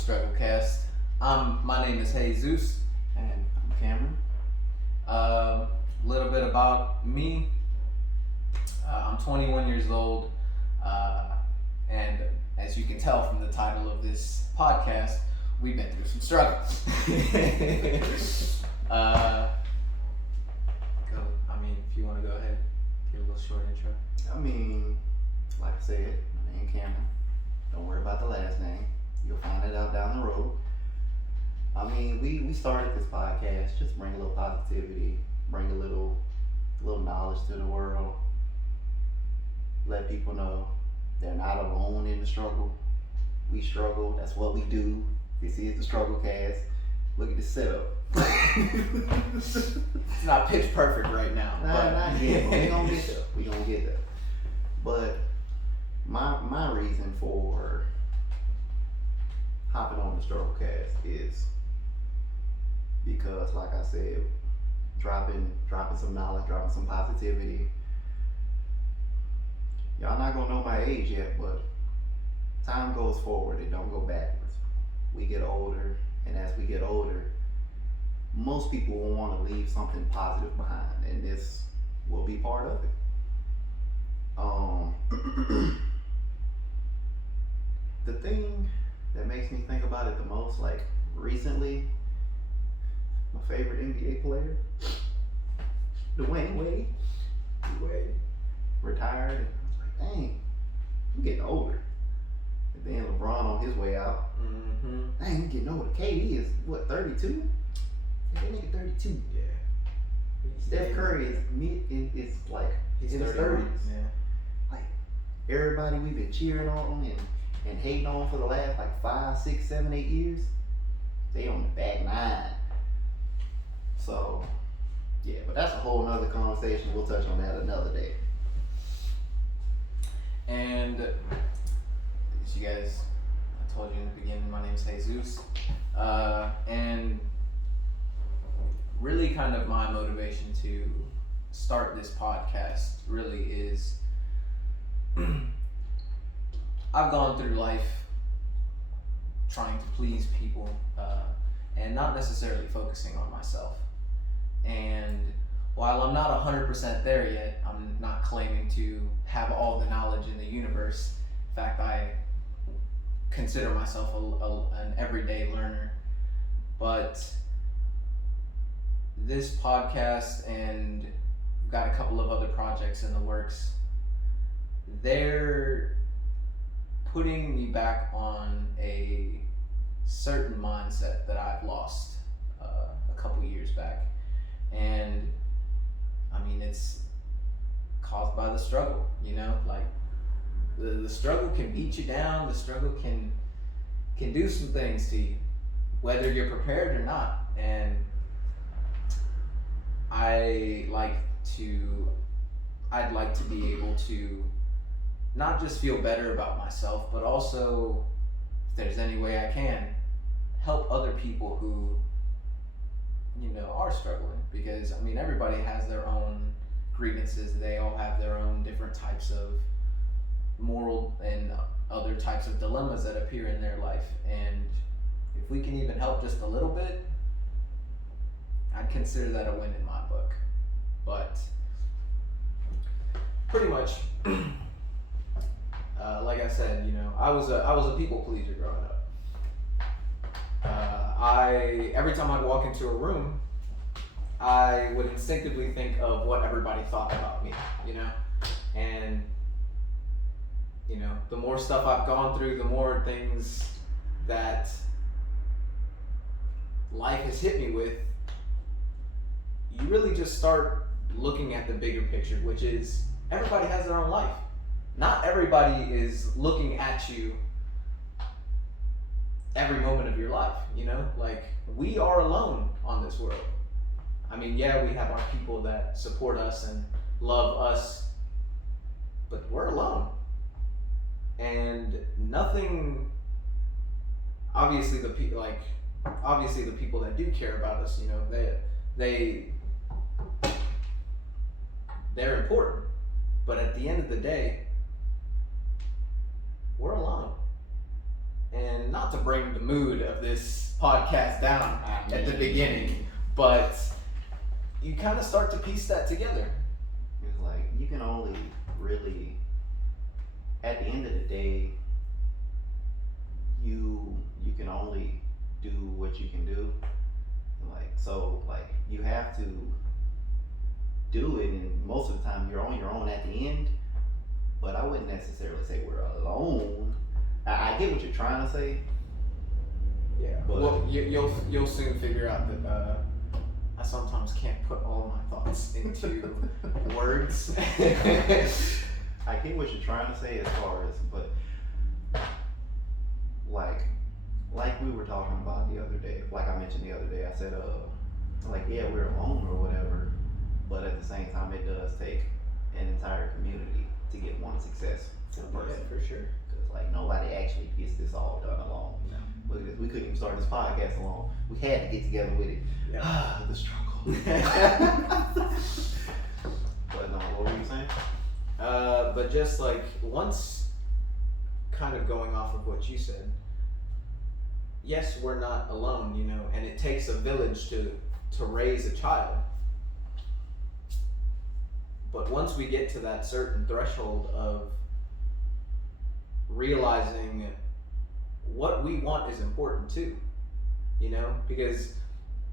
Struggle Cast. My name is Jesus, And I'm Cameron. a little bit about me. I'm 21 years old, and as you can tell from the title of this podcast, we've been through some struggles. If you want to go ahead, give a little short intro. Like I said, my name Cameron. Don't worry about the last name. You'll find it out down the road. We started this podcast just bring a little positivity, bring a little knowledge to the world. Let people know they're not alone in the struggle. We struggle. That's what we do. This is the Struggle Cast. Look at the setup. It's not pitch perfect right now. Not yet. But we gonna get there. We gonna get there. But my reason for hopping on the Struggle Cast is because, like I said, dropping some knowledge, dropping some positivity. Y'all not gonna know my age yet, but time goes forward, it don't go backwards. We get older, and as we get older, most people will want to leave something positive behind, and this will be part of it. The thing that makes me think about it the most, like recently, my favorite NBA player, Dwayne Wade, retired, and I was like, dang, I'm getting older. And then LeBron on his way out. Mm-hmm. Dang, I'm getting older. KD is what, 32? That nigga 32. Yeah. Steph Curry is like He's in his 31. 30s. Yeah. Like everybody we've been cheering on and hating on for the last like 5, 6, 7, 8 years, they on the back nine. So yeah, but that's a whole nother conversation. We'll touch on that another day. And as you guys, I told you in the beginning, my name's Jesus. And really kind of my motivation to start this podcast really is I've gone through life trying to please people and not necessarily focusing on myself. And while I'm not 100% there yet, I'm not claiming to have all the knowledge in the universe. In fact, I consider myself an everyday learner. But this podcast, and we've got a couple of other projects in the works, they're putting me back on a certain mindset that I've lost a couple years back. And it's caused by the struggle, like the struggle can beat you down. The struggle can do some things to you, whether you're prepared or not. And I'd like to be able to not just feel better about myself, but also, if there's any way I can, help other people who are struggling. Because everybody has their own grievances. They all have their own different types of moral and other types of dilemmas that appear in their life. And if we can even help just a little bit, I'd consider that a win in my book. But pretty much, like I said, I was a people pleaser growing up. Every time I'd walk into a room, I would instinctively think of what everybody thought about me, and the more stuff I've gone through, the more things that life has hit me with, you really just start looking at the bigger picture, which is everybody has their own life. Not everybody is looking at you every moment of your life, like we are alone on this world. We have our people that support us and love us, but we're alone. And nothing, obviously the people that do care about us, they're important. But at the end of the day, we're alone. And not to bring the mood of this podcast down at the beginning, but you kind of start to piece that together. It's like you can only really, at the end of the day, you can only do what you can do. Like you have to do it, and most of the time you're on your own at the end. But I wouldn't necessarily say we're alone. I get what you're trying to say. Yeah. But Well, you'll soon figure out that I sometimes can't put all my thoughts into words. I get what you're trying to say as far as, but like we were talking about the other day, like I mentioned the other day, I said, like, yeah, we're alone or whatever, but at the same time, it does take an entire community to get one successful person. Yeah, for sure. Because, like, nobody actually gets this all done alone. No. Look at this, we couldn't even start this podcast alone. We had to get together with it. Yeah. The struggle. But no, what were you saying? But just like once, kind of going off of what you said, yes, we're not alone, you know, and it takes a village to raise a child. But once we get to that certain threshold of realizing what we want is important too, you know, because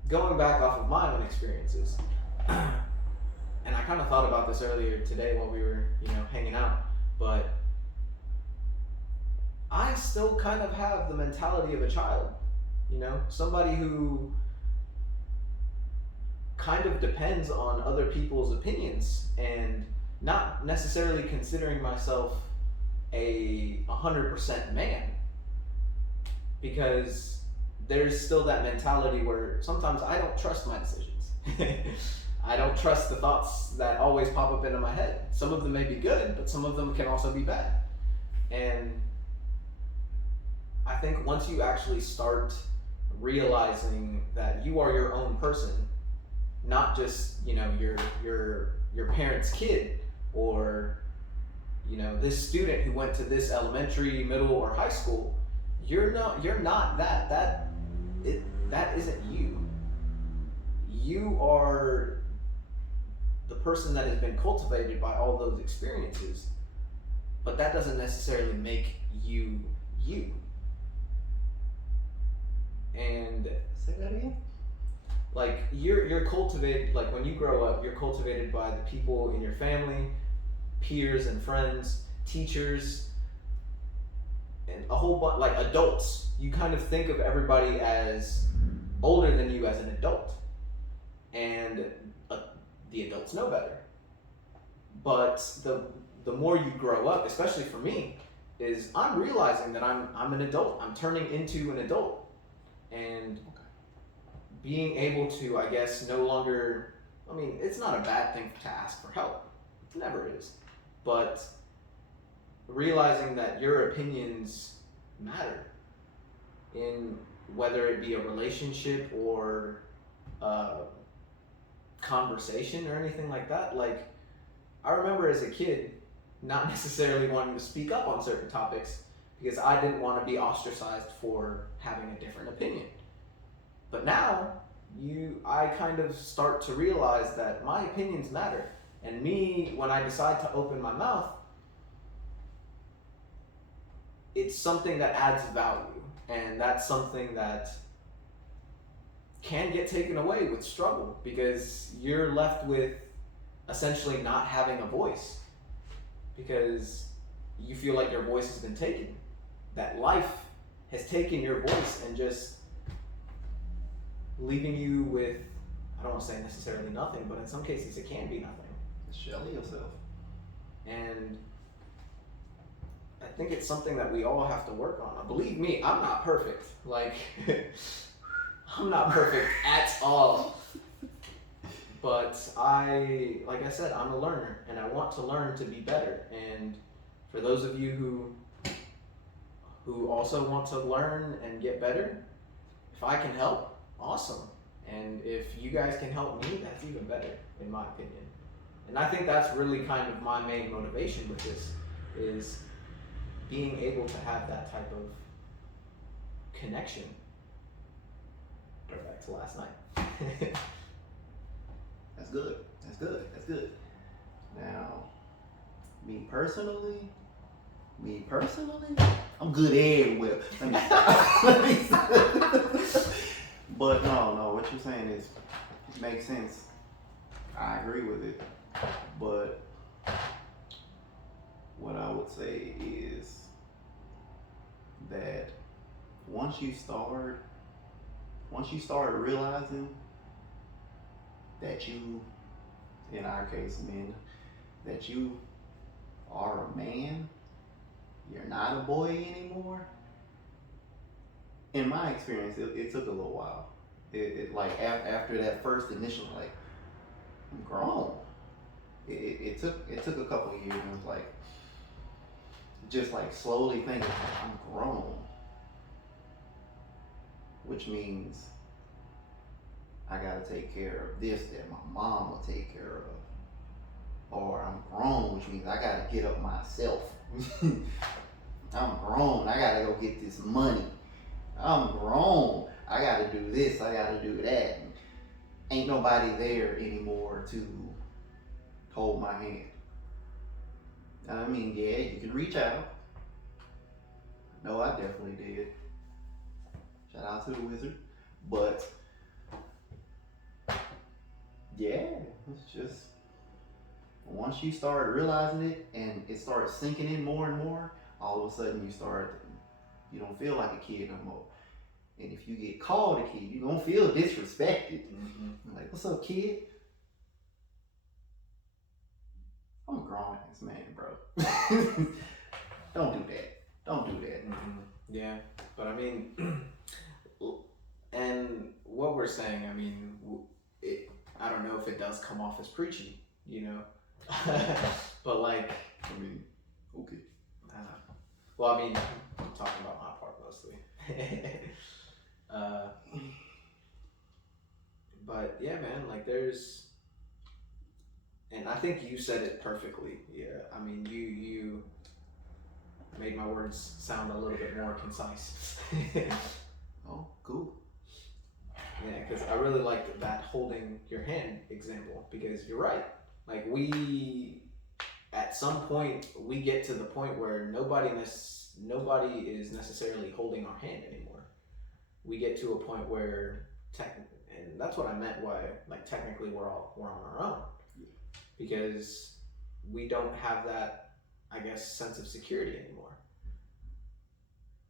going back off of my own experiences, and I kind of thought about this earlier today while we were, you know, hanging out, but I still kind of have the mentality of a child, you know, somebody who kind of depends on other people's opinions and not necessarily considering myself a 100% man, because there's still that mentality where sometimes I don't trust my decisions. I don't trust the thoughts that always pop up into my head. Some of them may be good, but some of them can also be bad. And I think once you actually start realizing that you are your own person, not just, you know, your parents' kid, or, you know, this student who went to this elementary, middle, or high school, you're not that. That isn't you. You are the person that has been cultivated by all those experiences, but that doesn't necessarily make you you. And Say that again? like you're cultivated, like when you grow up, you're cultivated by the people in your family, peers and friends, teachers, and a whole bunch, like adults. You kind of think of everybody as older than you as an adult, and the adults know better. But the more you grow up, especially for me, is I'm realizing that I'm an adult. I'm turning into an adult, and being able to, I guess, no longer, I mean, it's not a bad thing to ask for help. It never is. But realizing that your opinions matter in whether it be a relationship or a conversation or anything like that. Like, I remember as a kid not necessarily wanting to speak up on certain topics because I didn't want to be ostracized for having a different opinion. But now, I kind of start to realize that my opinions matter. And me, when I decide to open my mouth, it's something that adds value. And that's something that can get taken away with struggle, because you're left with essentially not having a voice because you feel like your voice has been taken. That life has taken your voice and just leaving you with, I don't want to say necessarily nothing, but in some cases it can be nothing. Shelly yourself. And I think it's something that we all have to work on. Believe me, I'm not perfect. Like, I'm not perfect at all. But like I said, I'm a learner, and I want to learn to be better. And for those of you who also want to learn and get better, if I can help, awesome. And if you guys can help me, that's even better, in my opinion. And I think that's really kind of my main motivation with this, is being able to have that type of connection. Go back to last night. That's good. That's good. That's good. Now, me personally, I'm good everywhere. Let me stop. But no, what you're saying is, it makes sense. I agree with it. But what I would say is that once you start realizing that you, in our case men, that you are a man, you're not a boy anymore. In my experience, it took a little while. It like after that first initial like, I'm grown. It took a couple of years, and it was like just like slowly thinking I'm grown, which means I gotta take care of this that my mom will take care of, or I'm grown, which means I gotta get up myself. I'm grown. I gotta go get this money. I'm grown. I gotta do this. I gotta do that. Ain't nobody there anymore to hold my hand. I mean, yeah, you can reach out. No, I definitely did. Shout out to the wizard. But yeah, it's just once you start realizing it and it starts sinking in more and more, all of a sudden you don't feel like a kid no more. And if you get called a kid, you don't feel disrespected. Mm-hmm. Like, what's up, kid? I'm a grown ass man, bro. Don't do that. Don't do that. Mm-hmm. Yeah, but I mean, and what we're saying, I mean, I don't know if it does come off as preachy, but like, I mean, okay. Well, I mean, I'm talking about my part mostly. But yeah, man, like and I think you said it perfectly. Yeah, I mean, you made my words sound a little bit more concise. Oh, cool. Yeah, because I really liked that holding your hand example, because you're right. Like at some point, we get to the point where nobody is necessarily holding our hand anymore. We get to a point where and that's what I meant why like technically we're on our own, because we don't have that, I guess, sense of security anymore.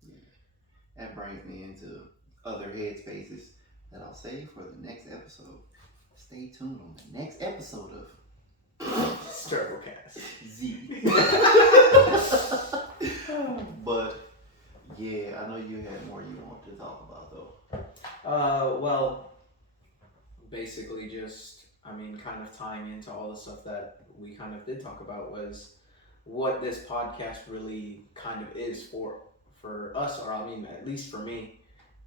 Yeah. That brings me into other headspaces that I'll save for the next episode. Stay tuned on the next episode of Strugglecast Z. But yeah, I know you had more you wanted to talk about though. Well, basically just, I mean, kind of tying into all the stuff that we kind of did talk about was what this podcast really kind of is for us, or I mean, at least for me,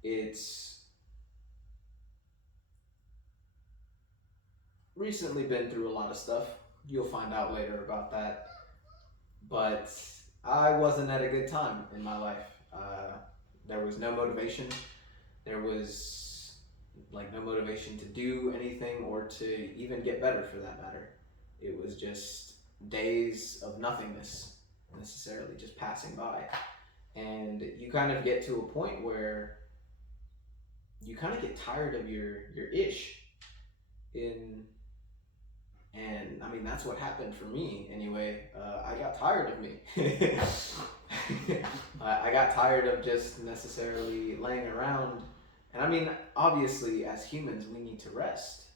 it's recently been through a lot of stuff. You'll find out later about that. But I wasn't at a good time in my life. There was no motivation. There was like no motivation to do anything or to even get better for that matter. It was just days of nothingness, necessarily just passing by. And you kind of get to a point where you kind of get tired of your ish and I mean that's what happened for me anyway. I got tired of me. I got tired of just necessarily laying around, and I mean obviously as humans we need to rest.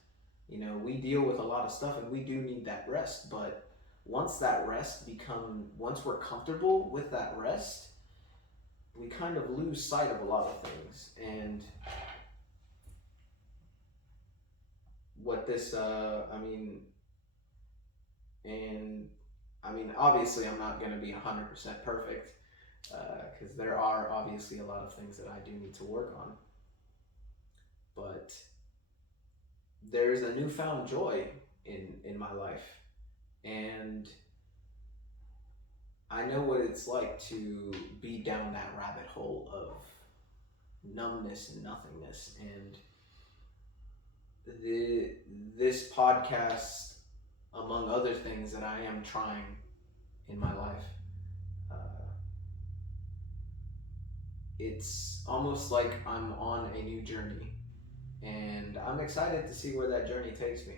We deal with a lot of stuff and we do need that rest, but once we're comfortable with that rest, we kind of lose sight of a lot of things. And what this obviously I'm not going to be 100% perfect, because there are obviously a lot of things that I do need to work on, but there's a newfound joy in my life, and I know what it's like to be down that rabbit hole of numbness and nothingness. And this podcast, among other things that I am trying in my life, it's almost like I'm on a new journey, and I'm excited to see where that journey takes me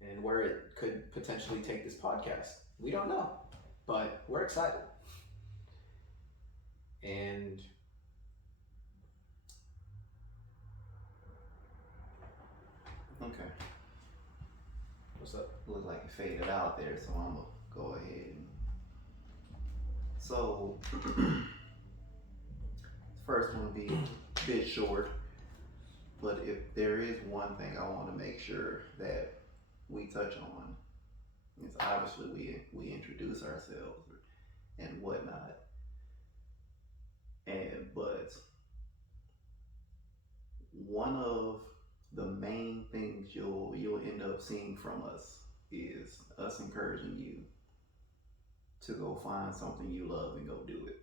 and where it could potentially take this podcast. We don't know, but we're excited. And Okay. what's up? Looked like it faded out there, so I'm gonna go ahead and. So, first one will be a bit short, but if there is one thing I want to make sure that we touch on, is obviously we introduce ourselves and whatnot, but one of the main things you'll end up seeing from us is us encouraging you to go find something you love and go do it.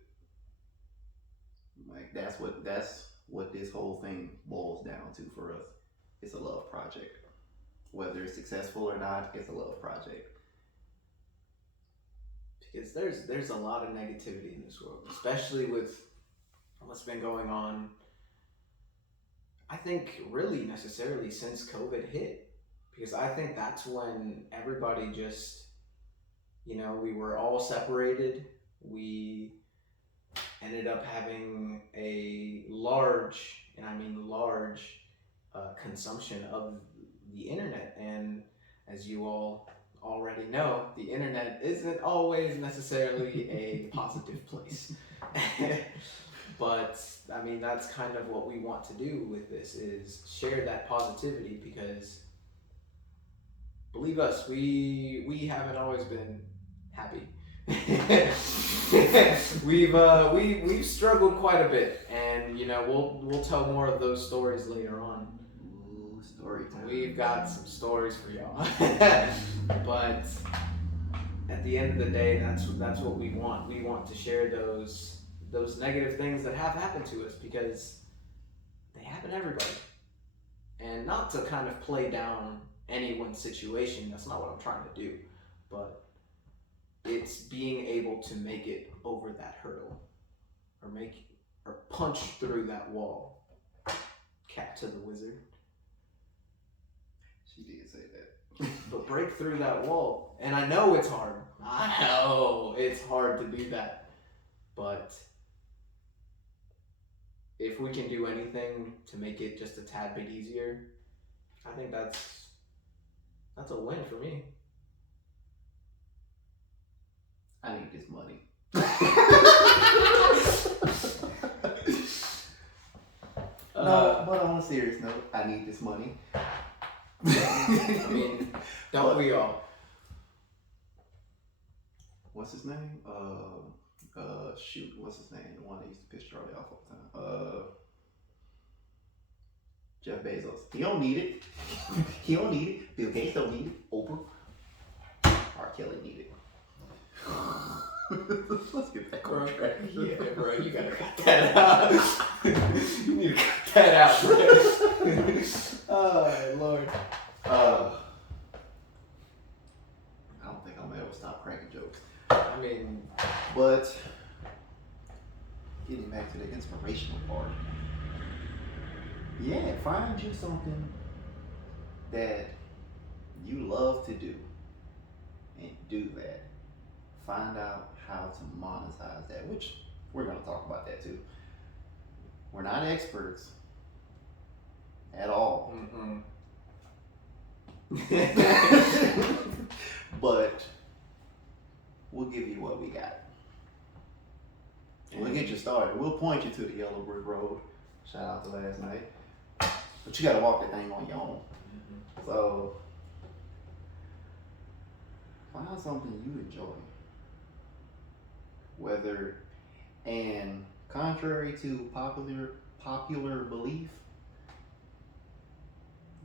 Like that's what this whole thing boils down to for us. It's a love project. Whether it's successful or not, it's a love project. Because there's a lot of negativity in this world, especially with what's been going on. I think really necessarily since COVID hit, because I think that's when everybody just, we were all separated. We ended up having a large, and I mean large, consumption of the internet. And as you all already know, the internet isn't always necessarily a positive place. But I mean, that's kind of what we want to do with this, is share that positivity, because believe us, we haven't always been happy. we've struggled quite a bit, and we'll tell more of those stories later on. Ooh, story time. We've got some stories for y'all. But at the end of the day, that's what we want. We want to share those negative things that have happened to us, because they happen to everybody. And not to kind of play down anyone's situation, that's not what I'm trying to do, but it's being able to make it over that hurdle, or punch through that wall. Cap to the wizard. She did say that. But break through that wall. And I know it's hard. I know it's hard to do that. But if we can do anything to make it just a tad bit easier, I think that's a win for me. I need this money. No, but on a serious note, I need this money. I mean, don't we all? What's his name? Shoot, what's his name? The one that used to piss Charlie off all the time. Jeff Bezos. He don't need it. He don't need it. Bill Gates don't need it. Oprah. R. Kelly need it. Let's get back on track. Yeah, bro, you gotta cut that out. You need to cut that out, bro. Oh, Lord. I don't think I'm gonna ever stop cracking jokes. I mean, but getting back to the inspirational part. Yeah, find you something that you love to do and do that. Find out how to monetize that, which we're going to talk about that too. We're not experts at all. But we'll give you what we got. We'll get you started. We'll point you to the yellow brick road. Shout out to last night. But you got to walk that thing on your own. So find something you enjoy. Whether, and contrary to popular belief,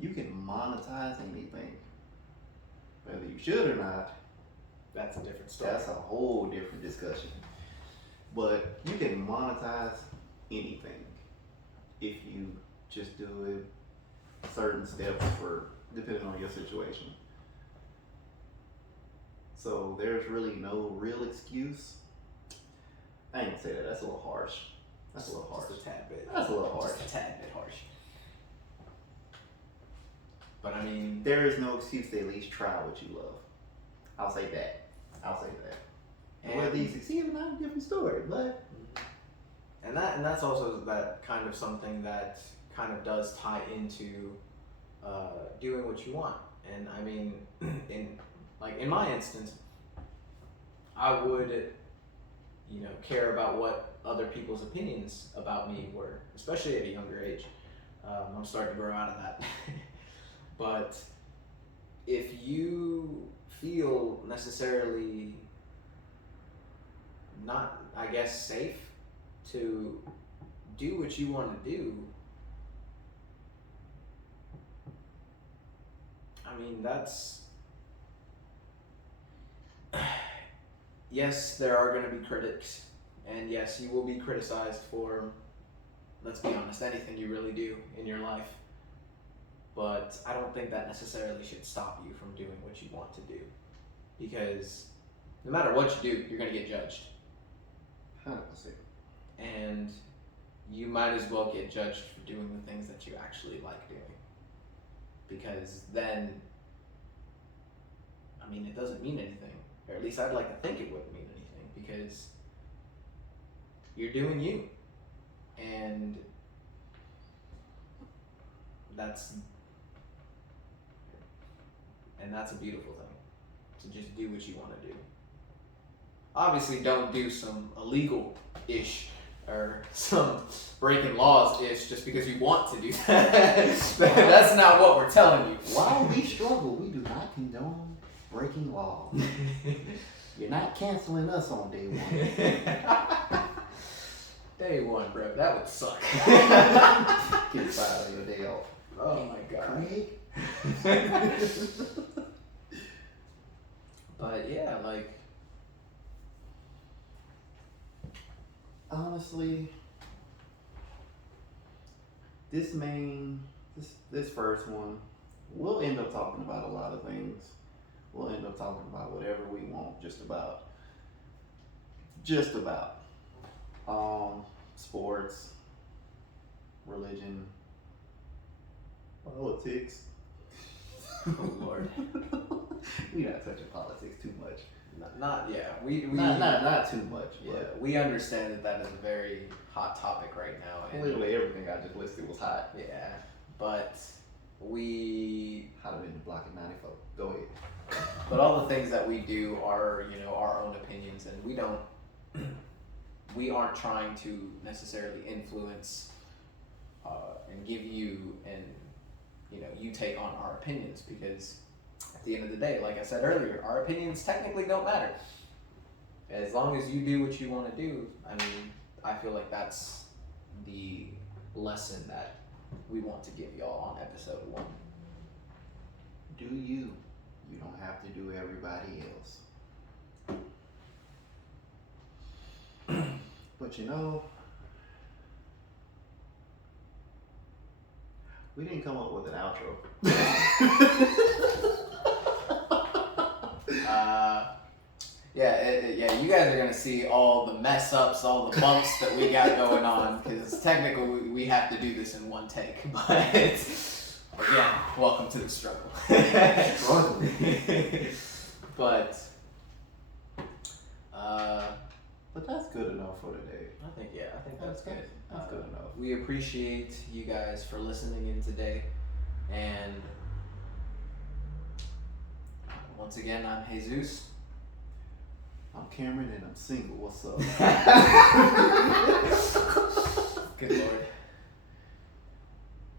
you can monetize anything. Whether you should or not, that's a different story. that's a whole different discussion. But you can monetize anything if you just do it certain steps for depending on your situation. So there's really no real excuse. I ain't gonna say that. That's a little harsh. That's a little harsh. Just a tad bit. That's a little harsh. Just a tad bit harsh. But I mean, There is no excuse to at least try what you love. I'll say that. And whether you succeed or not, a different story. But and that's also that kind of something that kind of does tie into doing what you want. And I mean, in my instance, I would, care about what other people's opinions about me were, especially at a younger age. I'm starting to grow out of that. But if you feel necessarily not, I guess, safe to do what you want to do, I mean, that's, yes, there are going to be critics, and yes, you will be criticized for, let's be honest, anything you really do in your life. But I don't think that necessarily should stop you from doing what you want to do. Because no matter what you do, you're going to get judged. 100%. And you might as well get judged for doing the things that you actually like doing. Because then, I mean, it doesn't mean anything. Or at least I'd like to think it wouldn't mean anything. Because you're doing you. And that's a beautiful thing, to just do what you want to do. Obviously, don't do some illegal-ish or some breaking laws-ish just because you want to do that. That's not what we're telling you. While we struggle, we do not condone breaking laws. You're not canceling us on day one. Day one, bro. That would suck. Get fired on your day off. Oh my god. Craig? But yeah, honestly, this first one, we'll end up talking about a lot of things. We'll end up talking about whatever we want, just about. Sports, religion, politics. oh lord. We're not touching politics too much. Not yeah. We not too much. yeah. But We understand that is a very hot topic right now. And literally everything I just listed was hot. yeah, but we. Hotter than the block at 94. Go ahead. But all the things that we do are, our own opinions, and we aren't trying to necessarily influence and give you and you take on our opinions, because at the end of the day, like I said earlier, our opinions technically don't matter. As long as you do what you want to do, I mean, I feel like that's the lesson that we want to give y'all on episode 1. Do you. You don't have to do everybody else. But we didn't come up with an outro. Yeah, you guys are gonna see all the mess ups, all the bumps that we got going on, because technically we have to do this in one take. But again, welcome to the struggle. But that's good enough for today. I think that's good. That's good enough. We appreciate you guys for listening in today, and once again, I'm Jesus. I'm Cameron and I'm single. What's up? Good lord.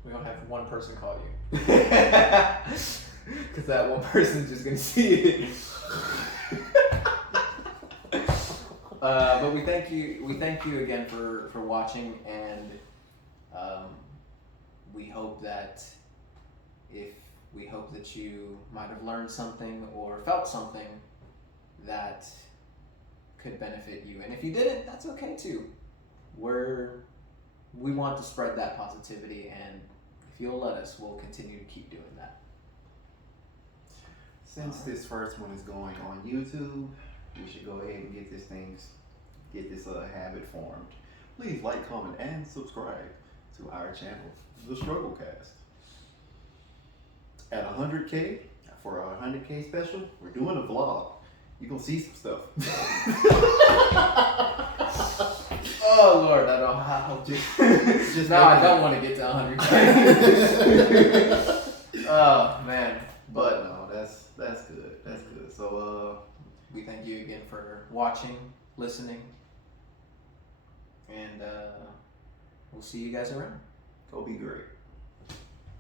We don't have one person call you. Because that one person's just going to see it. But we thank you again for watching, and we hope that you might have learned something or felt something that could benefit you. And if you didn't, that's okay too. We want to spread that positivity, and if you'll let us, we'll continue to keep doing that. Since this first one is going on YouTube, we should go ahead and get this habit formed. Please like, comment, and subscribe to our channel, The Struggle Cast. At 100K, for our 100K special, we're doing a vlog. You're gonna see some stuff. Oh Lord, I don't how Just now I don't want to get to 100K. Oh man. But no, that's good. That's good. So we thank you again for watching, listening, and we'll see you guys around. go be great.